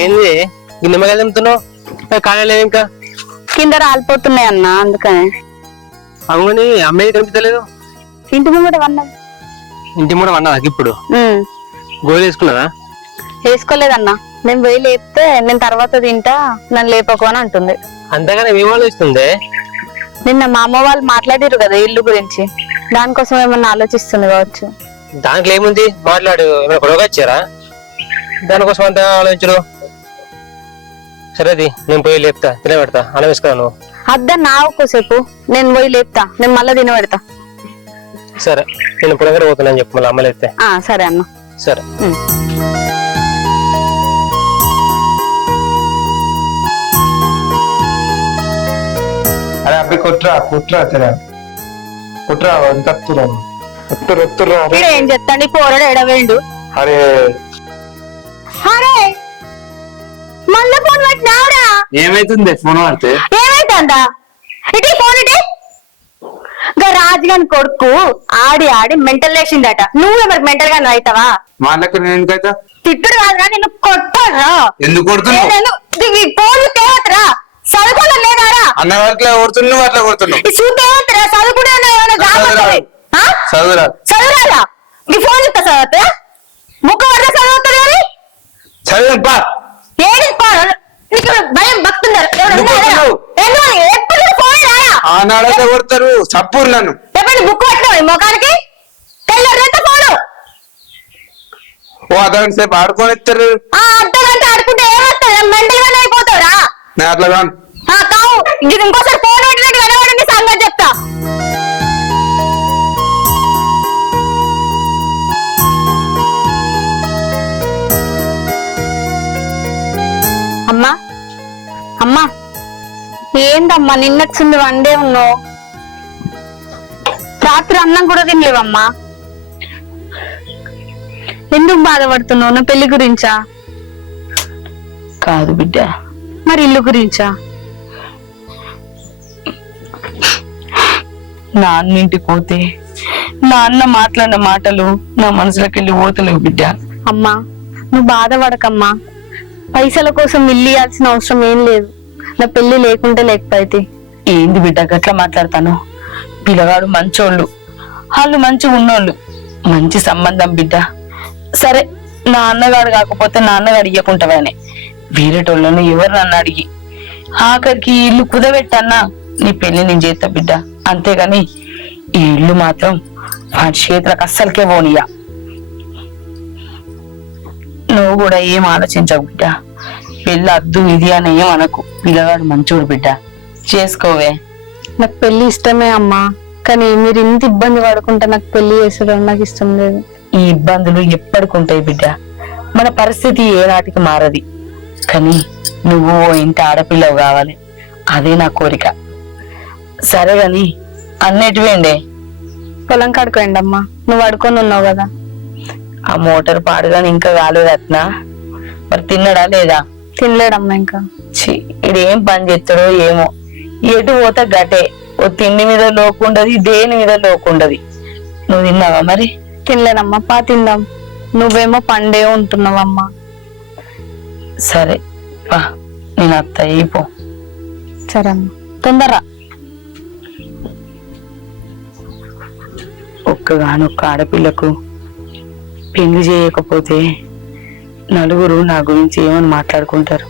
ఏంది ఈ నిమ్మకాయలు తింటున్నావు? కాయలేదు ఇంకా కింద రాలిపోతున్నాయి అన్న, అందుకని. అవుని అమ్మాయి కనిపించలేదు. ఇంటి ముంగట వన్నది. ఇంటి మూడ వన్నదా? ఇప్పుడు గోలు వేసుకున్నదా? వేసుకోలేదన్నా, నేను పోయి లేపితే నేను తర్వాత తింటా, నన్ను లేపకు అని అంటుంది. అంతగానే ఏం ఆలోచిస్తుంది? నిన్న మా అమ్మ వాళ్ళు మాట్లాడారు కదా ఇల్లు గురించి, దానికోసం ఏమన్నా ఆలోచిస్తుంది కావచ్చు. దాంట్లో ఏముంది, మాట్లాడు. ఏమైనా గొడవగా వచ్చారా? దానికోసం అంతా ఆలోచించరు. సరేది, నేను పోయి లేపుతా, తినబెడతా. అలా వేసుకురా నువ్వు. అద్దన్నా ఒక్కసేపు, నేను పోయి లేపుతా, నేను మళ్ళీ తినబెడతా. సరే, నేను పురంగర పోతున్నాను చెప్పు, మళ్ళీ అమ్మలేస్తే. సరే అన్న. సరే. అరే అబ్బాయి కొట్రా కొట్రా తెరా కొట్రా ఒత్తురా ఏం చెప్తాండి పోరాడు ఎడవేండు. అరే అరే మళ్ళీ ఫోన్ పెట్టినావురా? ఏమైతుంది ఫోన్ వాడితే? ఏమైతుందా? ఇటీ ఫోన్ ఇటీ. రాజుగాని కొడుకు ఆడి ఆడి మెంటల్ లేచిందట. నువ్వు మరి మెంటల్ గా అవుతావా? మా లెక్క నేను ఎందుకైతా? తిట్టుడు కాదురా, నిన్ను కొట్టారా? ఎందుకు కొడుతున్నావు? ఫోన్ తేవతరా, చదువుకోలే లేదారా? అన్న వాటిలో కొడుతున్నావు, అట్లా కొడుతున్నావు. చూతేవతరా, చదువుకుంటే చదువురా చదువురాలా? నీ ఫోన్ ఇస్తా చదువుతా, ముక్క వద్ద చదువుతుంది కానీ చదువు బా. ఏది నీకు భయం భక్తున్నారు ఆనాడైతే కొడతారు సప్పూరు నన్ను. చెప్పండి, బుక్ పట్టినావు ముఖానికి తెల్లరైతే పోను. ఓ అర్ధగంట సేపు ఆడుకొని ఇస్తారు. అర్ధగంట ఆడుకుంటే ఏమవుతుంది? మెంటల్గానే అయిపోతావురా. నేను అట్లా కాను. కావు, ఇది ఇంకోసారి ఫోన్ పెట్టినట్టు కనబడింది సంగతి చెప్తా. అమ్మా అమ్మా, ఏందమ్మా నిన్నొచ్చింది వండే ఉన్నావు, రాత్రి అన్నం కూడా తినలేవమ్మా. ఎందుకు బాధపడుతున్నావు? నా పెళ్లి గురించా? కాదు బిడ్డ, మరి ఇల్లు గురించా? నాన్నింటికి పోతే నాన్న మాట్లాడిన మాటలు నా మనసులోకి వెళ్ళి పోతలేవు బిడ్డ. అమ్మా నువ్వు బాధపడకమ్మా, పైసల కోసం ఇల్లు ఇవ్వాల్సిన అవసరం ఏం లేదు. నా పెళ్లి లేకుంటే లేకపోతే. ఏంది బిడ్డ గట్లా మాట్లాడతాను? పిల్లగాడు మంచోళ్ళు, వాళ్ళు మంచిగా ఉన్నోళ్ళు, మంచి సంబంధం బిడ్డ. సరే, నా అన్నగాడు కాకపోతే నాన్నగాడు ఇయ్యకుంటావానే, వేరేటోళ్ళను ఎవరు నన్ను అడిగి ఆఖరికి ఈ ఇల్లు కుదబెట్టన్నా నీ పెళ్లి నేను చేస్తా బిడ్డ. అంతేగాని ఈ ఇల్లు మాత్రం వాడి చేతులకు అస్సలకే పోనీయా. నువ్వు కూడా ఏం ఆలోచించవు బిడ్డ, పెళ్ళి అద్దు ఇది అని ఏం అనకు. పిల్లగాడు మంచోడు బిడ్డ, చేసుకోవే. నాకు పెళ్లి ఇష్టమే అమ్మా, కానీ మీరు ఇంత ఇబ్బంది పడుకుంటే నాకు పెళ్లి చేసేది నాకు ఇష్టం లేదు. ఈ ఇబ్బందులు ఎప్పటికుంటాయి బిడ్డ, మన పరిస్థితి ఏనాటికి మారది. కానీ నువ్వు ఓ ఇంటి ఆడపిల్లవు కావాలి, అదే నా కోరిక. సరే గాని అన్నిటివేండే పొలం కడుకోండి అమ్మా, నువ్వు అడుకొని ఉన్నావు కదా. ఆ మోటార్ పాడుగాని ఇంకా కాలేదు అట్నా? మరి తిన్నడా లేదా? తినలేడమ్మా ఇంకా. ఇడేం పని చేస్తాడో ఏమో, ఎటు పోతే గటే. ఓ తిండి మీద లోకుండది, దేని మీద లోకుండది. నువ్వు తిన్నావా మరి? తినలేదమ్మా, పా తిందాం. నువ్వేమో పండే ఉంటున్నావమ్మా. సరే పా, నేను అత్త అయిపో. సరే అమ్మా, తొందరరా. ఒక్కగానొక్క ఆడపిల్లకు పెళ్లి చేయకపోతే నలుగురు నా గురించి ఏమని మాట్లాడుకుంటారు.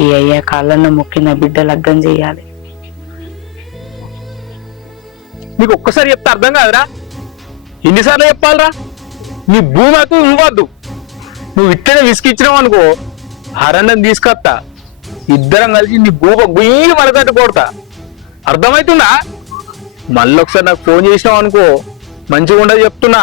ఈ అయ్యా కాళ్ళన్న మొక్కిన బిడ్డ లగ్గం చెయ్యాలి. నీకు ఒక్కసారి చెప్తే అర్థం కాదురా, ఎన్నిసార్లు చెప్పాలరా? నీ భూమికు నువ్వద్దు, నువ్వు ఇట్లనే విసికిచ్చినావు అనుకో, హరణం తీసుకొస్తా, ఇద్దరం కలిసి నీ భూమ గుయ్యి మలకట్టు కొడతా. అర్థమవుతుందా? మళ్ళీ ఒకసారి నాకు ఫోన్ చేసినావు అనుకో, మంచిగా ఉండదు చెప్తున్నా.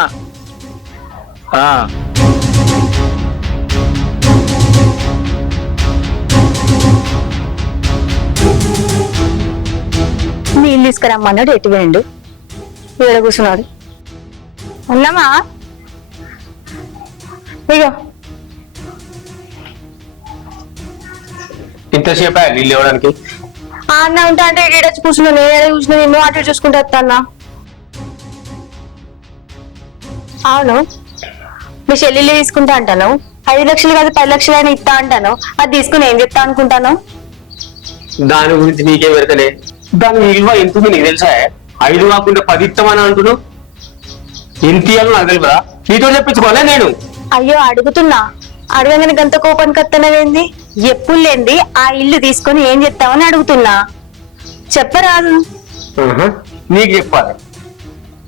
నీళ్ళు తీసుకురమ్మన్నాడు, ఎటు వేయండు, ఏడ కూర్చున్నాడు. ఉన్నామా? ఇగో ఇంతసేపు నీళ్ళు ఇవ్వడానికి అన్న ఉంటా అంటే ఏడొచ్చి కూర్చున్నా, నేను ఏడ కూర్చున్నా, నేను అటు చూసుకుంటే వస్తా అన్న. అవును, మీ చెల్లెళ్ళు తీసుకుంటా అంటాను 5 లక్షలు కాదు 10 లక్షలు అయినా ఇస్తా అంటాను. అది తీసుకుని ఏం చెప్తా అనుకుంటాను? దాని గురించి నీకే పెడతలే. దాని విలువ ఎంత ఉంది నీకు తెలుసా? 5 కాకుండా 10 ఇస్తామని అంటున్నావు. ఎంత ఇవ్వాలో నాకు తెలియదా? నీతో చెప్పించుకోలే నేను. అయ్యో అడుగుతున్నా, అడగగానే గంత కోపానికి వస్తున్నవేంది? ఎప్పుడు లేంది ఆ ఇల్లు తీసుకొని ఏం చెప్తామని అడుగుతున్నా, చెప్పరాదు. నీకు చెప్పాలి.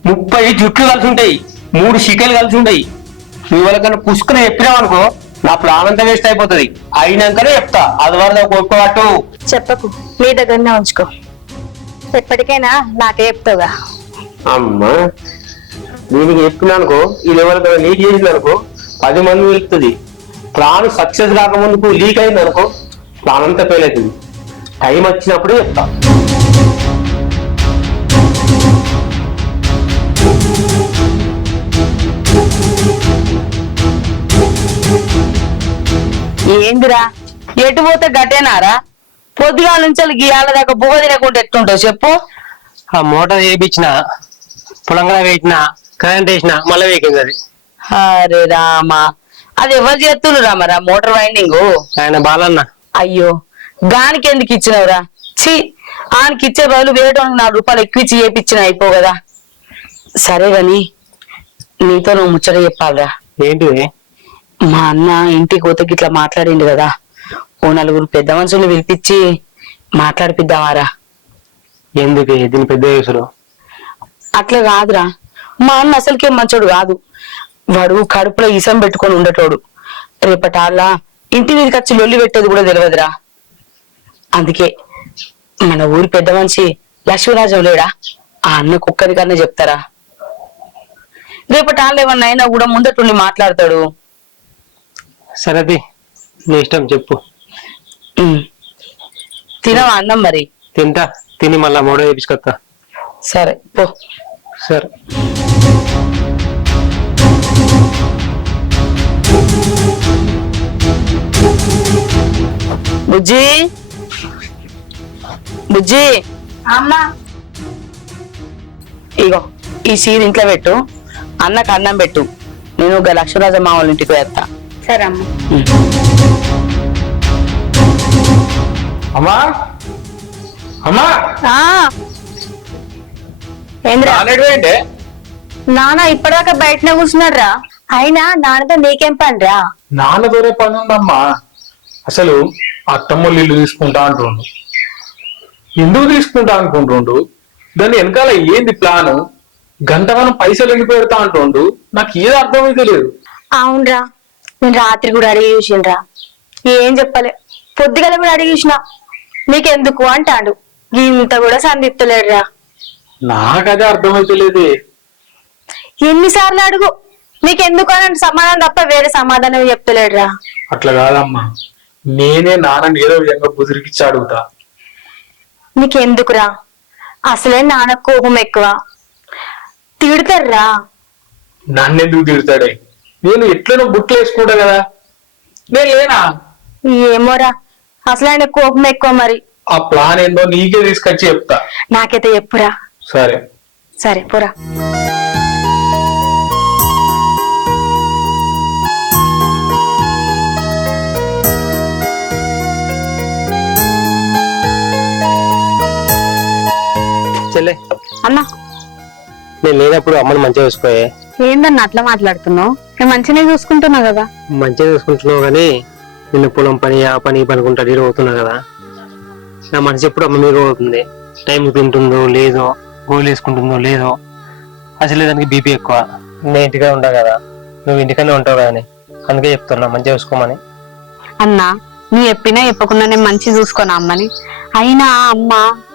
30 జుట్లు కలిసి ఉంటాయి, 3 శిఖలు కలిసి ఉంటాయి. నువ్వు వాళ్ళకన్నా పుష్కుని చెప్పినావు అనుకో, నా ప్లాన్ అంతా వేస్ట్ అయిపోతుంది. అయినాకనే చెప్తా, అది వరకు కొట్టుకోవట్టు. చెప్పకు, నీ దగ్గరనే ఉంచుకో. ఎప్పటికైనా నాకే చెప్తావుగా. అమ్మా దీనికి చెప్పినా అనుకో, ఇది ఎవరికైనా లీక్ చేసింది అనుకో 10 మంది వెళ్తుంది. ప్లాన్ సక్సెస్ కాకముందుకు లీక్ అయింది అనుకో, ప్లాన్ అంతా ఫెయిల్ అవుతుంది. టైం వచ్చినప్పుడే చెప్తా. ఏందిరా ఎటు పోతే గట్టేనారా? పొద్దుగాల నుంచి గీయాల దాకా బువ్వ తినకుండా ఎట్టుంటావు చెప్పు. ఆ మోటార్ వేయించిన, పొలంగా వేయించిన, కరెంట్ వేసిన, మళ్ళీ వేయింది అది. అరే రామా, అది ఎవరు చేస్తున్నారు రామరా మోటార్ వైండింగ్? ఆయన బాలన్న. అయ్యో దానికి ఎందుకు ఇచ్చినవురా? ఛీ, ఆయనకి ఇచ్చే బదులు వేరే 4 రూపాయలు ఎక్కువ ఇచ్చి చేపించిన అయిపో కదా. సరే గాని నీతో నువ్వు ముచ్చట చెప్పాలరా. ఏంటిది? మా అన్న ఇంటికి పోతకి ఇట్లా మాట్లాడిండు కదా, ఓ 4 పెద్ద మనుషుల్ని పిలిపించి మాట్లాడిపిద్దామారా? ఎందుకు దీని పెద్ద వయసులో? అట్లా కాదురా, మా అన్న అసలుకేం మంచోడు కాదు. వాడు కడుపులో ఇసం పెట్టుకొని ఉండేటోడు. రేపటాళ్ళ ఇంటి మీదకి వచ్చి లొల్లి పెట్టేది కూడా తెలియదురా. అందుకే మన ఊరి పెద్ద మనిషి లక్ష్మీరాజం లేడా, ఆ అన్న కుక్కరికన్నా చెప్తారా? రేపటాళ్ళు ఏమన్నా అయినా కూడా ముందటుండి మాట్లాడతాడు. సరేది నీ ఇష్టం, చెప్పు. తినవా అన్నం? మరి తింటా, తిని మళ్ళా మోడో వేపించుకొస్తా. సరే పో. సరే. బుజ్జి, బుజ్జి, అమ్మా ఇగో ఈ చీర ఇంట్లో పెట్టు, అన్నకు అన్నం పెట్టు. నేను ఒక లక్ష్మీరాజ మా వాళ్ళ ఇంటికి వేస్తా. సరే అమ్మ. అమ్మా అమ్మా ఏంద్రా నాన్న ఇప్పటిదాకా బయటనే కూర్చున్నారా? అయినా నాన్నతో నీకేం పనిరా? నాన్నతోనే పని ఉందమ్మా. అసలు అత్తమ్మలు ఇల్లు తీసుకుంటా అంటుండు. ఎందుకు తీసుకుంటా అనుకుంటుండు? దాని వెనకాల ఏంది ప్లాను? గంటగానం పైసలు ఎన్ని పెడతా అంటుండు. నాకు ఏది అర్థమైతే లేదు. అవునరా, నేను రాత్రి కూడా అడిగి చూసిండ్రా, ఏం చెప్పలే. పొద్దుగల కూడా అడిగి చూసిన, నీకెందుకు అంటాడు. ఇంత కూడా సందిత్తలేడురా. నాకదే అర్థమైతే లేదే. ఎన్నిసార్లు అడుగు, నీకెందుకు అని సమాధానం తప్ప వేరే సమాధానం చెప్తలేడురా. అట్లా కాదమ్మా, నేనే నాన్నని ఏదో విధంగా బుదిరికిచ్చి అడుగుతా. నీకెందుకురా? అసలే నాన్న కోపం ఎక్కువ, తిడతారురా. నన్నెందుకు తిడతాడే? నేను ఎట్లనో బుట్లు వేసుకుంటా కదా, నేను లేనా? ఏమోరా, అసలు ఆయన కోపం ఎక్కువ. మరి ఆ ప్లాన్ ఏందో నీకే తీసుకొచ్చి చెప్తా. నాకైతే చెప్పురా. సరే సరే పోరా. చెల్లె, అన్నా నేను లేనప్పుడు అమ్మని మంచిగా చూసుకోయే. ఏందన్నా అట్లా మాట్లాడుతున్నావు? నేను మంచిగానే చూసుకుంటున్నా కదా. మంచిగా చూసుకుంటున్నావు కానీ నిన్ను పొలం పని ఆ పని ఈ పని కుంటా నీరు అవుతున్నా కదా. నా మనసు ఎప్పుడు అమ్మ మీద అవుతుంది. టైం తింటుందో లేదో, గోలు వేసుకుంటుందో లేదో, అసలు దానికి బీపీ ఎక్కువ. నేను ఇంటిగా ఉంటా కదా, నువ్వు ఇంటికనే ఉంటావు కానీ అందుకే చెప్తున్నా మంచిగా చూసుకోమని. అన్నా నువ్వు చెప్పినా చెప్పకుండా నేను మంచి చూసుకోనా అమ్మని? అయినా అమ్మ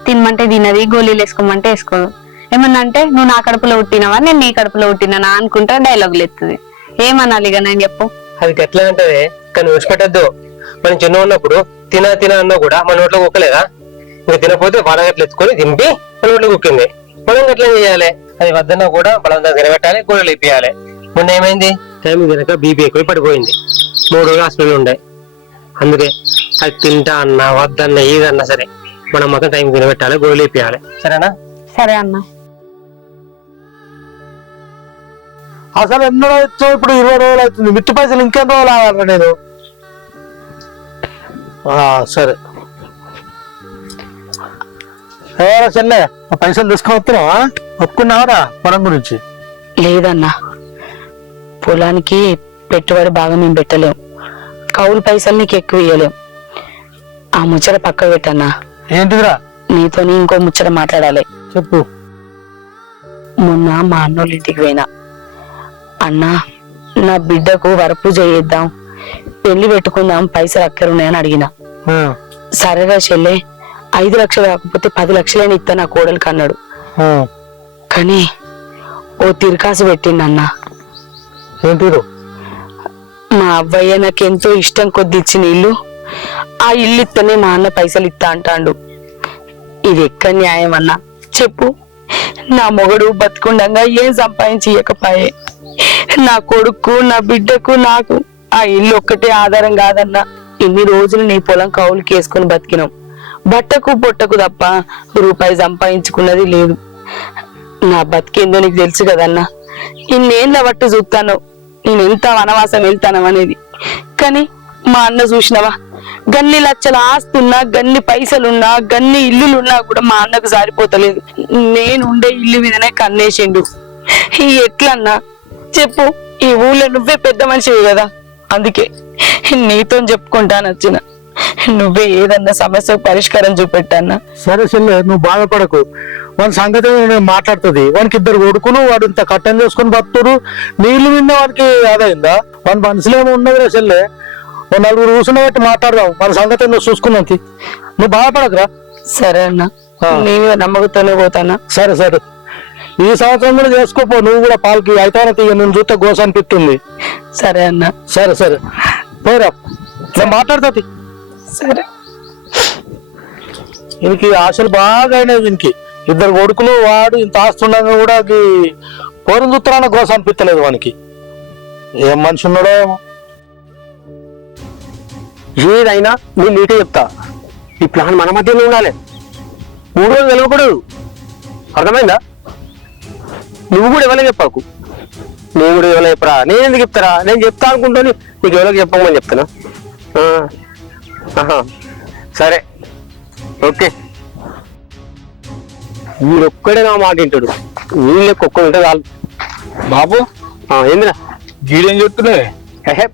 తినమంటే తినది, గోళీలు వేసుకోమంటే వేసుకోదు. ఏమన్నా అంటే నువ్వు నా కడుపులో పుట్టినవా నేను నీ కడుపులో పుట్టినా అనుకుంటా డైలాగులు ఎత్తుంది. ఏమనాలి ఇక నేను చెప్పు? అది ఎట్లా అంటది కానీ విడిచిపెట్టద్దు. మనం చిన్న ఉన్నప్పుడు తిన తిన అన్నా కూడా మన నోట్లో కుక్కలేదా? ఇంకా తినపోతే వాళ్ళగట్లు ఎత్తుకొని తింపి మన నోట్లో కుక్కింది. మనం ఎట్లా చేయాలి? అది వద్దన్నా కూడా బలంగా తినబెట్టాలి, గోడలు ఇప్పియాలి. మొన్న ఏమైంది, టైం తినక బీపీ ఎక్కువ పడిపోయింది. 3 రోజులు హాస్పిటల్ ఉండే. అందుకే అది తింటా అన్నా వద్దన్నా ఏదన్నా సరే మనం మొత్తం టైం తినబెట్టాలి, గోడలు ఇప్పియాలి. సరేనా? సరే అన్నా. అసలు ఎన్నో ఇచ్చో ఇప్పుడు 20 రోజులు అవుతుంది. మిట్టు పైసలు ఇంకెన్ని రోజులు ఆగాలి నేను? సరే ఏరా చెల్లె, ఆ పైసలు తీసుకొని వస్తున్నావా? ఒప్పుకున్నావరా పొలం గురించి? లేదన్నా, పొలానికి పెట్టుబడి బాగా మేము పెట్టలేం. కౌలు పైసలు నీకు ఎక్కువ ఇయ్యలేం. ఆ ముచ్చట పక్క పెట్టన్నా. ఏంటిదిరా? నీతోని ఇంకో ముచ్చట మాట్లాడాలి. చెప్పు. మొన్న మా అన్నోళ్ళ ఇంటికి పోయినా. అన్నా, నా బిడ్డకు వరపూజ చేద్దాం, పెళ్లి పెట్టుకుందాం, పైసలు అక్కరున్నాయని అడిగిన. సరేరా చెల్లె, 5 లక్షలు కాకపోతే 10 లక్షలని ఇస్తా నా కోడలికి అన్నాడు. కానీ ఓ తిరకాసు పెట్టిండన్నా. ఏంటిరు? మా అవ్వయ్య నాకెంతో ఇష్టం కొద్ది ఇచ్చిన ఇల్లు, ఆ ఇల్లు ఇస్తేనే మా అన్న పైసలు ఇస్తా అంటాండు. ఇది ఎక్కడ న్యాయం అన్నా చెప్పు? నా మొగడు బతుకుండగా ఏం సంపాదించి ఇయ్యకపాయే. నా కొడుకు, నా బిడ్డకు, నాకు ఆ ఇల్లు ఒక్కటే ఆధారం కాదన్నా. ఇన్ని రోజులు నీ పొలం కౌలుకి వేసుకుని బతికినాం. బట్టకు పొట్టకు తప్ప రూపాయి సంపాదించుకున్నది లేదు. నా బతికేందో నీకు తెలుసు కదన్నా. ఇన్నేళ్ళ బట్టు చూస్తాను నేను ఎంత వనవాసం వెళ్తాను అనేది. కానీ మా అన్న చూసినవా, గన్ని లక్షల ఆస్తున్నా, గన్ని పైసలున్నా, గన్ని ఇల్లులున్నా కూడా మా అన్నకు సారిపోతలేదు. నేనుండే ఇల్లు మీదనే కన్నేసిండు. ఎట్లన్నా చెప్పు? ఈ ఊళ్ళో నువ్వే పెద్ద మనిషివి కదా, అందుకే నీతో చెప్పుకుంటాను వచ్చిన. నువ్వే ఏదన్నా సమస్యకు పరిష్కారం చూపెట్టన్నా. సరే చెల్లె, నువ్వు బాధపడకు. వాని సంగతి నేను మాట్లాడుతుంది. వానికి 2 కొడుకులు, వాడు ఇంత కట్టం చేసుకుని బతుకురు. నీళ్లు విన్న వానికి అదైందా? వాని మనసులో ఏమో ఉన్నదిరా చెల్లె. 4 కూర్చుని బట్టి మాట్లాడదాం. మన సంగతి నువ్వు చూసుకున్నాకి. నువ్వు బాధపడకురా. సరే అన్నా, నీవే నమ్మకంతోనే పోతానా? సరే సరే, ఈ సంవత్సరం కూడా చేసుకోపో. నువ్వు కూడా పాలకి అయితాన తీయ, నేను చూస్తే గోస అనిపిస్తుంది. సరే అన్నా. సరే సరే పోరా, నేను మాట్లాడుతుంది. సరే. వీనికి ఆశలు బాగా అయినాయి. వీనికి 2 కొడుకులు, వాడు ఇంత ఆస్తుండగా కూడా పోరం చూస్తారన్న గోస అనిపించలేదు వానికి. ఏం మనిషి ఉన్నాడో ఏమో. ఏదైనా నేను నీటే చెప్తా. ఈ ప్లాన్ మన మధ్యలో ఉండాలి. 3 రోజులు వెళ్ళకూడదు, అర్థమైందా? నువ్వు కూడా ఎవరికి చెప్పాకు. నువ్వు కూడా ఎవరికి చెప్పరా? నేను ఎందుకు చెప్తారా? నేను చెప్తా అనుకుంటాను, నీకు ఎవరికి చెప్పమని చెప్తానా? సరే ఓకే. వీడొక్కడే నా మాట వింటాడు. వీళ్ళకి ఒక్కడు ఉంటే చాలు. బాబు ఏందిరా? గీడేం చెప్తున్నా?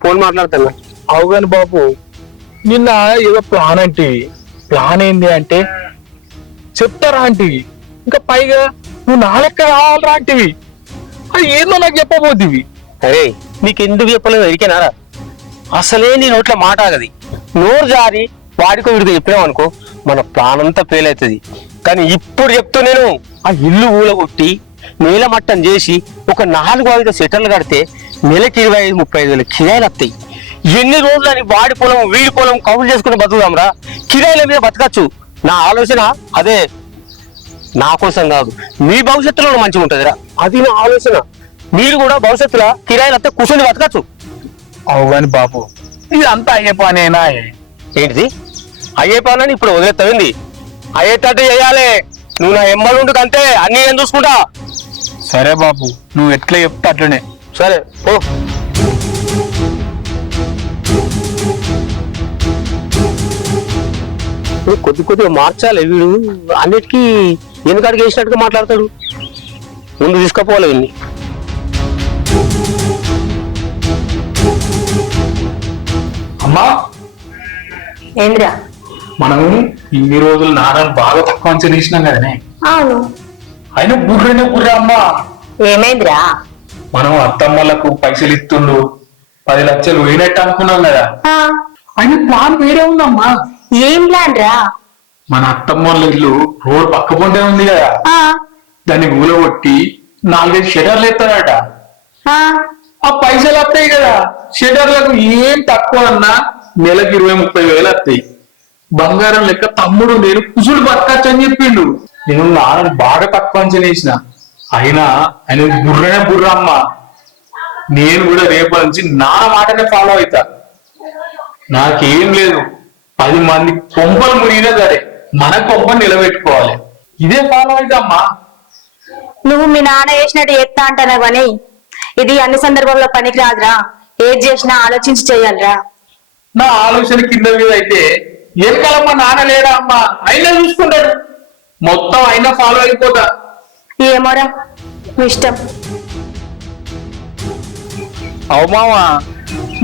ఫోన్ మాట్లాడుతున్నా. అవుగాని బాబు, నిన్న ఏదో ప్లాన్ అంటే ప్లాన్ ఏంది అంటే చెప్తారా అంటివి, ఇంకా పైగా నువ్వు నా లెక్క రావాలరా అంటివి. అది ఏందో నాకు చెప్పబోద్దివి. అరే నీకు ఎందుకు చెప్పలేదు ఎరికేనారా? అసలే నీ నోట్ల మాట ఆగది. నోరు జారి వాడికో వీడికో చెప్పినావు అనుకో, మన ప్లాన్ అంతా ఫెయిల్ అవుతుంది. కానీ ఇప్పుడు చెప్తూ నేను ఆ ఇల్లు ఊలగొట్టి నేల మట్టం చేసి ఒక 4-5 సెటర్లు కడితే నెలకి 25-30 వేల కిరాయిలు వస్తాయి. ఎన్ని రోజులని వాడి పొలం వీడి పొలం కౌలు చేసుకుని బతుకుదాంరా. కిరాయిల మీద బతకచ్చు. నా ఆలోచన అదే. నా కోసం కాదు, మీ భవిష్యత్తులో మంచిగా ఉంటుందిరా. అది నా ఆలోచన. మీరు కూడా భవిష్యత్తులో కిరాయిలు వస్తే కూర్చొని బతకచ్చు. అవుగాని బాబు, ఇదంతా అయ్యే పనేనా? ఏంటిది అయ్యే పని? ఇప్పుడు వదిలేస్తావింది? అయ్యేటట్టు చేయాలి. నువ్వు నా ఎమ్మలుండు కంటే అన్ని నేను చూసుకుంటా. సరే బాబు, నువ్వు ఎట్లా చెప్తా అట్లనే. సరే ఓ. కొద్దిగా మార్చాలి. వీడు అన్నిటికీ ఎందుకు వేసినట్టుగా మాట్లాడతాడు. ముందు తీసుకుపోవాలి వీడిని. అమ్మా, ఏంద్రా? మనం ఇన్ని రోజులు నాన్నను బాగా తక్కువ అంచనా వేసినాం కదనే. అవును. అయినా బుర్రే అమ్మా. ఏమైందిరా? మనం అత్తమ్మలకు పైసలు ఇస్తుండు, 10 లక్షలు పోయినట్టు అనుకున్నాం కదా. అయినా ప్లాన్ వేరే ఉందమ్మా. ఏం ప్లాన్ రా? మన అత్తమ్మల ఇల్లు రోడ్ పక్క పొంటే ఉంది కదా, దాన్ని ఊలగొట్టి 4-5 షెటర్లు ఎత్తారట. ఆ పైసలు వస్తాయి కదా, షెటర్లకు ఏం తక్కువ అన్నా నెలకి 20-30 వేలు వస్తాయి. బంగారం లెక్క తమ్ముడు నేను కుసుడు బతకచ్చు అని చెప్పిండు. నేను నాన్నని బాగా తక్కువ అంచనా వేసిన. అయినా ఆయన బుర్ర అమ్మ. నేను కూడా రేపటి నుంచి నాన్న మాటనే ఫాలో అవుతా. నాకేం లేదు, 10 మంది కొంపలు మునిగినా సరే మన కొంపను నిలబెట్టుకోవాలి. ఇదే ఫాలో అవుతా అమ్మా. నువ్వు మీ నాన్న వేసినట్టు ఎత్తా అంటానా కానీ ఇది అన్ని సందర్భంలో పనికి రాదురా. ఏది చేసినా ఆలోచించి చేయాలిరా. నా ఆలోచన కింద మీద అయితే వెనకాల మా నాన్న లేడా అమ్మా, అయినా చూసుకుంటాడు. మొత్తం అయినా ఫాలో అయిపోతా. ఏమోరా, మీ ఇష్టం. అవు మావా,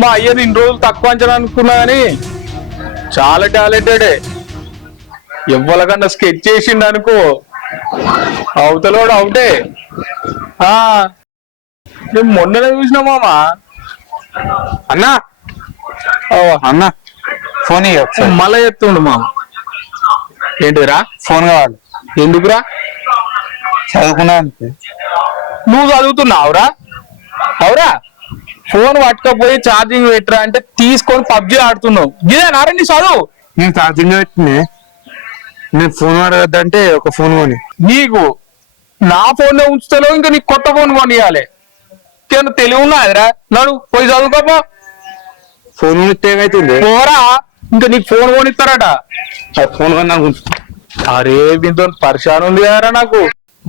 మా అయ్యది ఇన్ని రోజులు తక్కువ అంచనా అనుకున్నా కానీ చాలా టాలెంటెడే. ఎవ్వలకన్నా స్కెచ్ చేసిండు అనుకో, అవతలోడు అవుటే. నేను మొన్ననే చూసినా మామా. అన్నా అన్న ఫోన్ ఇవ్వ మళ్ళా చెప్తుండు మామ. ఏంటిదిరా? ఫోన్ కావాలి. ఎందుకురా? చదువుకున్నా. నువ్వు చదువుతున్నావురా? అవురా? ఫోన్ పట్టుకపోయి ఛార్జింగ్ పెట్టరా అంటే తీసుకొని పబ్జి ఆడుతున్నావు. ఇదే నారండి చదువు. నేను ఛార్జింగ్ పెట్టినే. నేను ఫోన్ వాడద్దంటే ఒక ఫోన్ కొని. నీకు నా ఫోన్ ఉంచుతాలో ఇంకా నీకు కొత్త ఫోన్ కొనియాలి. ఇంకేమన్నా తెలివి ఉన్నాదిరా? నడు పోయి చదువుకోపో. ఫోన్ ఇస్తేమైతుంది? పోరా, ఇంకా నీకు ఫోన్ కొనిస్తారట. ఫోన్ కొన్నా. అరే దీంతో పరిశాన్ ఉంది కదరా నాకు.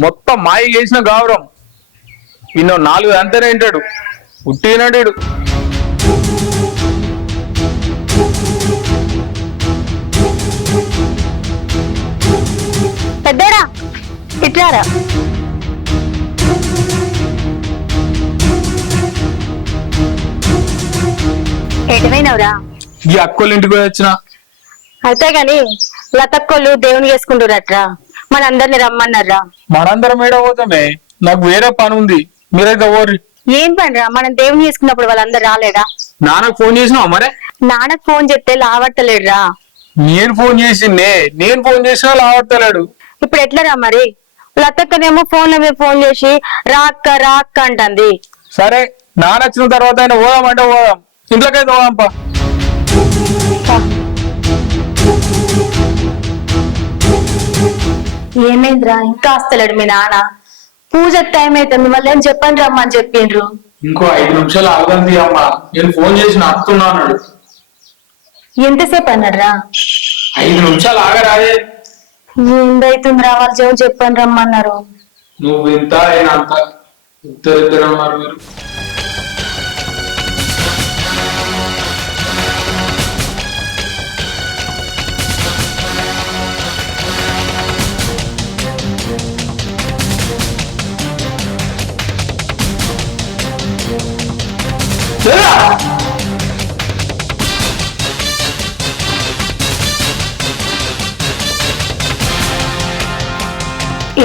మొత్తం మాయ చేసిన గౌరవం. ఇన్నో 4 అంతనే వింటాడు, ఉట్టినాడు. పెద్దడా ఇట్లారా. ఎటువైనవురా? ఈ అక్కోళ్ళ ఇంటికి పోయి వచ్చిన. అయితే గాని లతక్కోళ్ళు దేవుని చేసుకుంటురట్రా. మనందరిని రమ్మన్నారా. మనందరం ఏడ పోతామే, నాకు వేరే పని ఉంది. మీరైతే ఓర్రి. ఏం పనిరా? మనం దేవుని చేసుకున్నప్పుడు వాళ్ళందరూ రాలేదా? నాన్నకు ఫోన్ చేసినావు మరే? నాన్నకు ఫోన్ చెప్తే లావట్టలేడురా. నేను ఫోన్ చేసిందే, నేను ఫోన్ చేసినా లావడతలేడు. ఇప్పుడు ఎట్లరా మరి? లతక్కనేమో ఫోన్ మీద ఫోన్ చేసి రాక్క రాక్క అంటుంది. సరే, నాన్న వచ్చిన తర్వాత ఆయన పోదామంటే పోదాం. ఇంట్లోకైతే పోదాంపా. ఏమైందిరా ఇంకా వస్తలేడు మీ నాన్న? పూజ టైం అయితే మిమ్మల్ని ఏం చెప్పండి రమ్మని చెప్పిండ్రు. ఇంకో 5 నిమిషాలు ఆగండి అమ్మా, నేను ఫోన్ చేసి నడుతున్నా అన్నాడు. ఎంతసేపు అన్నాడురా? 5 నిమిషాలు ఆగరాదే. ఏందైతుందిరా? వాళ్ళు చెవు చెప్పండి రమ్మన్నారు. నువ్వు ఇంత ఆయన అంత ఇద్దరు అన్నారు మీరు.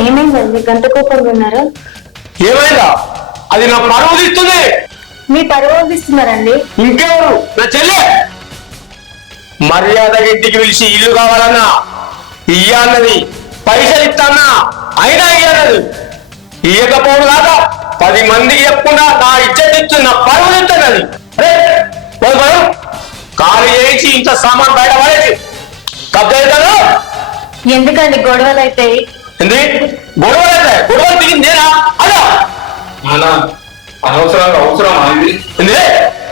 ఏమైందండి గంట కోపంగా ఉన్నారు? ఏమైందా? అది నా పరువు తీస్తుంది. మీ పరువు ఇస్తున్నారండి. ఇంకెవరు? నా చెల్లె. మర్యాదగా ఇంటికి పిలిచి ఇల్లు కావాలన్నా ఇయ్యాలన్నది, పైసలు ఇస్తానా అయినా ఇయ్యాలన్నది. ఇయ్యకపోవడం కాదా 10 మందికి చెప్పకుండా నా ఇజ్జత్ ఇస్తుంది, నా పరువు ఇస్తున్నది. అరే ఖాళీ చేయించి ఇంత సామాన్ బయట పడేసి కబ్జా అవుతాను. ఎందుకండి గొడవలు అయితే? గొడవలు అయితే గొడవలు దిగింది నేనా? అదా అవసరమా ఇది?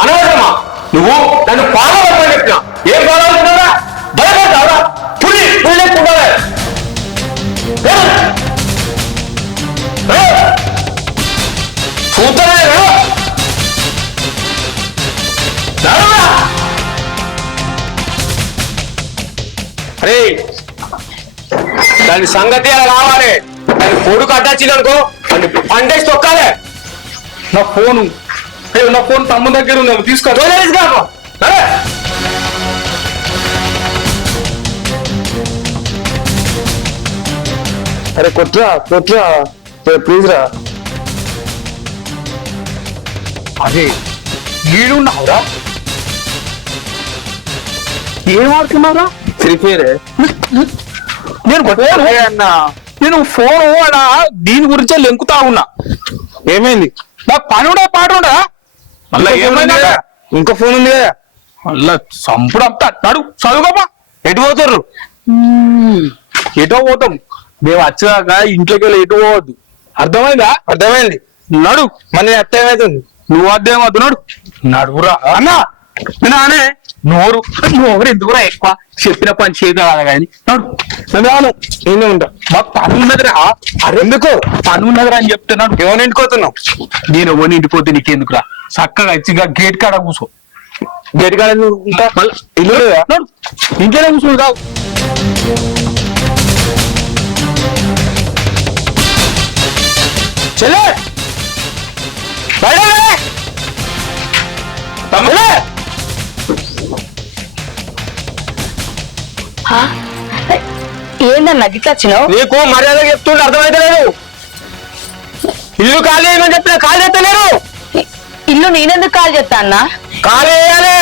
అనవసరమా? నువ్వు నన్ను ఫాలో అవ్వమని చెప్పినా. ఏం ఫాలో అవుతున్నారా? భయపడతావరా? పులి పుల్లెత్తుండాలి. చూస్తానే అరే, దాని సంగతి అలా కావాలి. దాని కొడుకు అడ్డొచ్చిందనుకో దాన్ని పండేసి తొక్కాలి. నా ఫోను నా ఫోన్ తమ్ముడు దగ్గర ఉంది, తీసుకో. అరే కొట్రా కొట్రా ప్లీజ్ రా. అదే ఈడున్నావురా? ఏం ఆడుతున్నావురా? Free fire. నేను అన్నా, నేను ఫోన్ అలా దీని గురించే లెంకుతా ఉన్నా. ఏమైంది? నాకు పని ఉండే పాట ఉండా. మళ్ళా ఏమైందా? ఇంకో ఫోన్ ఉంది కదా. మళ్ళా సంపుడు అంతా నడు చదువుకోమా. ఎటు పోతుర్రు? ఎటో పోతాం మేము వచ్చాక. ఇంట్లోకి వెళ్ళి ఎటు పోవద్దు, అర్థమైందా? అర్థమైంది. నడు. మన అత్త ఏమైతుంది? నువ్వు అర్థం వద్దు. నడు నడువురా అన్నా నేను అనే నోరు ఎందుకురా ఎక్కువ చెప్పిన పని చేయదు కదా కానీ నడు నేనే ఉంటా మాకు పని ఉన్నదిరా అరే ఎందుకు పని ఉన్నదిరా అని చెప్తున్నాను ఎవరు ఇంటికోతున్నావు నేను ఎవరిని ఇంటిపోతే నీకెందుకురా చక్కగా ఇచ్చిగా గేట్ కాడ కూర్చో గేట్ కాడ ఉంటా మళ్ళీ ఇల్లు లేదా నడు ఇంట్లోనే కూర్చుంటావు చెల్లె తమ్ముడే ఏందన్నా గిట్లా వచ్చినావు? నీకు మర్యాద చెప్తుండే అర్థమైతే లేదు ఇల్లు ఖాళీ చేయమని చెప్పిన ఖాళీ చేస్తలేరు ఇల్లు నేనెందుకు కాల్ చేస్తా అన్నా? ఖాళీ చేయాలి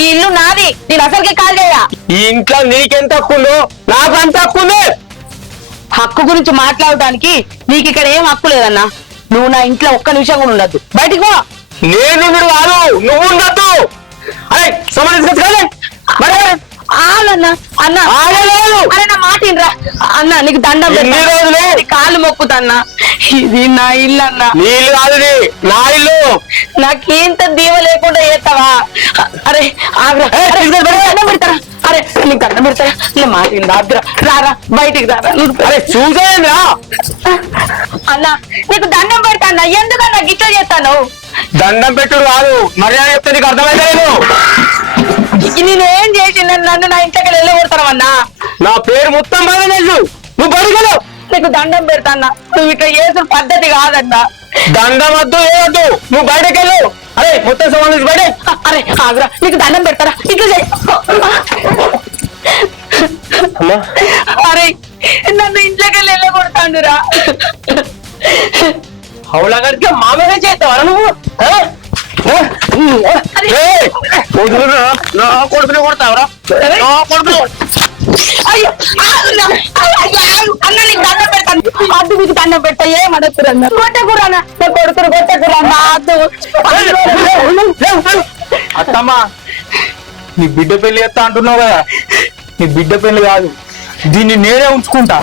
ఈ ఇల్లు నాది, నేను అసలుకే కాల్ చేయా. ఈ ఇంట్లో నీకెంత హక్కు ఉందో నాకు అంత హక్కు ఉంది హక్కు గురించి మాట్లాడడానికి నీకు ఇక్కడ ఏం హక్కు లేదన్నా. నువ్వు నా ఇంట్లో ఒక్క నిమిషం కూడా ఉండద్దు, బయటికి పో. నేను కాదు నువ్వు ఉండద్దు అరే సంబంధించుకోవచ్చు ఆగన్నా అన్న, అరే నా మాట వినరా అన్న, నీకు దండం ఎన్ని రోజులు? నీ కాళ్ళు మొక్కుతన్నా, ఇది నా ఇల్లు అన్న. నీ ఇల్లు కాదు నా ఇల్లు నాకేంత దీవ లేకుండా చేస్తావా? అరే ఆగ్రా, దండం పెడతారా? అరే నీకు దండం పెడతారా? నా మాట వినరా, ఆగ్రా, రారా బయటికి రారా. అరే చూసేయండిరా అన్న నీకు దండం పెడతా అన్న, ఎందుకన్నా గిట్ల చేస్తాను? దండం పెట్టుడు కాదు మర్యాద చెప్తే నీకు అర్థమైతే లేదు నేనేం చేసి నన్ను నా ఇంట్లోకి వెళ్ళగొడతానన్నా? నా పేరు మొత్తం బాగా తెలుసు నువ్వు బడిగలు నీకు దండం పెడతాన్నా, నువ్వు ఇట్లా చేసిన పద్ధతి కాదన్నా. దండం వద్దు ఏవద్దు నువ్వు బయటకు వెళ్ళు అరే మొత్తం సంబంధించి బయట అరే ఆగ్రా, నీకు దండం పెడతారా? ఇట్లా చేయి. అరే నన్ను ఇంట్లోకి వెళ్ళగొడతాండురా. హౌలగడికి మామూలుగా చేస్తావా నువ్వు నా కొడుకుని కొడతావరా నా కొడుకుని అయ్యో అన్న నీకు దండం పెడతాను, అద్దు మీకు దండం పెడతా. ఏం అడుగుతున్నా? కొట్టకురానా నా కొడుకురు, కొట్టకురానా అద్దు. అత్తమ్మా నీ బిడ్డ పెళ్లి చేస్తా అంటున్నావు కదా, నీ బిడ్డ పెళ్లి కాదు దీన్ని నేనే ఉంచుకుంటా.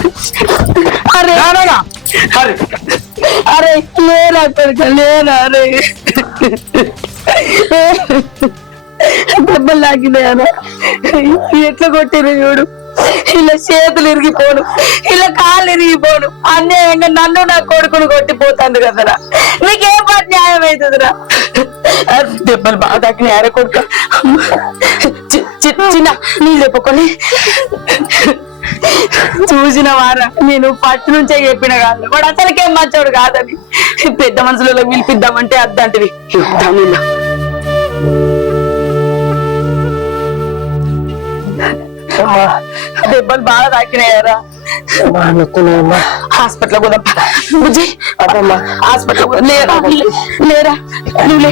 అరే అరే అరే లేరా కొడుక లేరా? అరే దెబ్బలు లాగినాయనా, ఎట్లా కొట్టిరు చూడు. ఇలా చేతులు ఇరిగిపోను, ఇలా కాళ్ళు ఇరిగిపోను, అన్యాయంగా నన్ను నా కొడుకును కొట్టిపోతాను కదరా. నీకేం పాటు న్యాయం అవుతుందిరా? దెబ్బలు బాగా తాకినాయి. అరే కొడుక చిన్న నీళ్ళు చెప్పుకొని చూసిన వారా, నేను పట్టు నుంచే చెప్పిన కాదు వాడు అసలుకేం మంచోడు కాదని. పెద్ద మనుషులలో పిలిపిద్దామంటే అద్దంటివి. దెబ్బలు బాగా తాకినాయారా? హాస్పిటల్ కూడా బుజ్జి హాస్పిటల్ లేరా? లేరా నువ్వు లే.